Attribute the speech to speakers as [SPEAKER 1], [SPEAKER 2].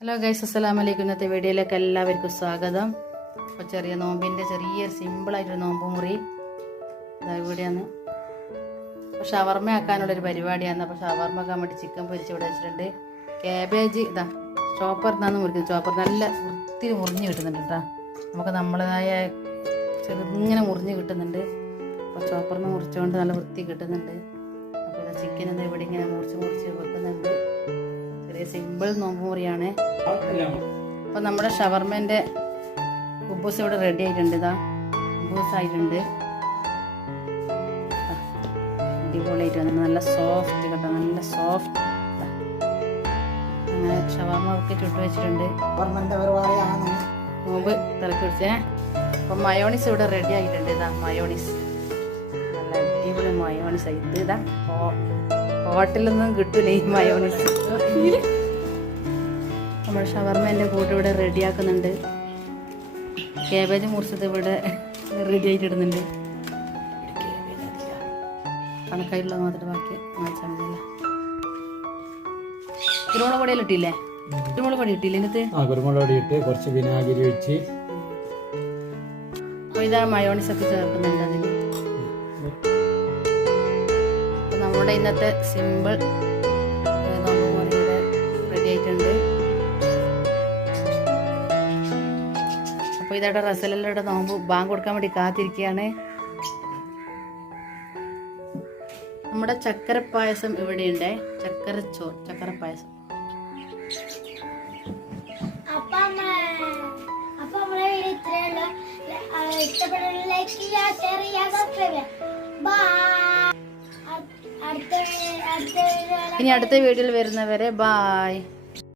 [SPEAKER 1] hello guys അസ്സലാം വലൈക്കും ഇന്നത്തെ വീഡിയോയിലേക്ക് എല്ലാവർക്കും സ്വാഗതം അപ്പോൾ ചെറിയ നോമ്പിൻ്റെ ചെറിയൊരു സിമ്പിളായിട്ടൊരു നോമ്പ് മുറി ഇവിടെയാണ് അപ്പോൾ ഷവർമ ആക്കാനുള്ളൊരു പരിപാടിയാണ് അപ്പോൾ ഷവർമ ആക്കാൻ വേണ്ടി ചിക്കൻ പൊരിച്ച് ഇവിടെ വെച്ചിട്ടുണ്ട് കാബേജ് ഇതാ ചോപ്പറിനാന്ന് മുറിക്കുന്നത് ചോപ്പർ നല്ല വൃത്തി മുറിഞ്ഞ് കിട്ടുന്നുണ്ട് കേട്ടോ നമുക്ക് നമ്മളേതായ ചെറുങ്ങനെ മുറിഞ്ഞ് കിട്ടുന്നുണ്ട് അപ്പോൾ ചോപ്പറിന് മുറിച്ചുകൊണ്ട് നല്ല വൃത്തി കിട്ടുന്നുണ്ട് അപ്പോൾ ചിക്കൻ എന്താ ഇവിടെ ഇങ്ങനെ മുറിച്ച് മുറിച്ച് വെക്കുന്നുണ്ട് ഉണ്ടാക്കുന്നത് സിമ്പിൾ നോമ്പ് മുറിയാണ് അപ്പോൾ നമ്മുടെ ഷവർമേൻ്റെ ഉബൂസ് ഇവിടെ റെഡി ആയിട്ടുണ്ട് ഇതാ ഉബൂസ് ആയിട്ടുണ്ട് അടിപൊളിയായിട്ട് വന്നു നല്ല സോഫ്റ്റ് കേട്ടോ നല്ല സോഫ്റ്റ് അങ്ങനെ ഷവർമ ഒക്കെ ചുട്ടു വെച്ചിട്ടുണ്ട് നോമ്പ് തിരക്കി പിടിച്ചേ അപ്പം മയോണിസ് ഇവിടെ റെഡി ആയിട്ടുണ്ട് ഇതാ മയോണിസ് നല്ല അടിപൊളി മയോണിസ് ഇത് ഇതാ ഓ ഹോട്ടലൊന്നും കിട്ടില്ല ഈ മയോണീസ് നമ്മൾ ഷവർമേൻ്റെ കൂട്ട് ഇവിടെ റെഡിയാക്കുന്നുണ്ട് കേബേജ് മുറിച്ചത് ഇവിടെ റെഡി ആയിട്ട് കണക്കായിട്ടുള്ളത് മാത്രമേ ബാക്കി വാങ്ങിച്ചാൽ മതിയല്ല കുരുമുളക് പൊടിയിൽ ഇട്ടില്ലേ കുരുമുളക് പൊടി ഇട്ടില്ലേ ഇതിനകത്ത്
[SPEAKER 2] ആ കുരുമുളക് പൊടി ഇട്ട് കുറച്ച് വിനാഗിരി വെച്ച്
[SPEAKER 1] അപ്പോൾ ഇതാ മയോണീസൊക്കെ ചേർക്കുന്നുണ്ട് അതിന് നമ്മുടെ ഇന്നത്തെ സിമ്പിൾ നോമ്പുമോനിവിടെ റെഡി ആയിട്ടുണ്ട് അപ്പോൾ റസലല്ലയുടെ നോമ്പ് ബാങ്ക് കൊടുക്കാൻ വേണ്ടി കാത്തിരിക്കുകയാണ് നമ്മുടെ ചക്കര പായസം ഇവിടെയുണ്ട് ചക്കര ചോ ചക്കര പായസം
[SPEAKER 3] ഇഷ്ടപ്പെടുന്ന ലൈക്ക്
[SPEAKER 1] ഇനി അടുത്ത വീഡിയോയിൽ വരുന്നവരെ ബായ്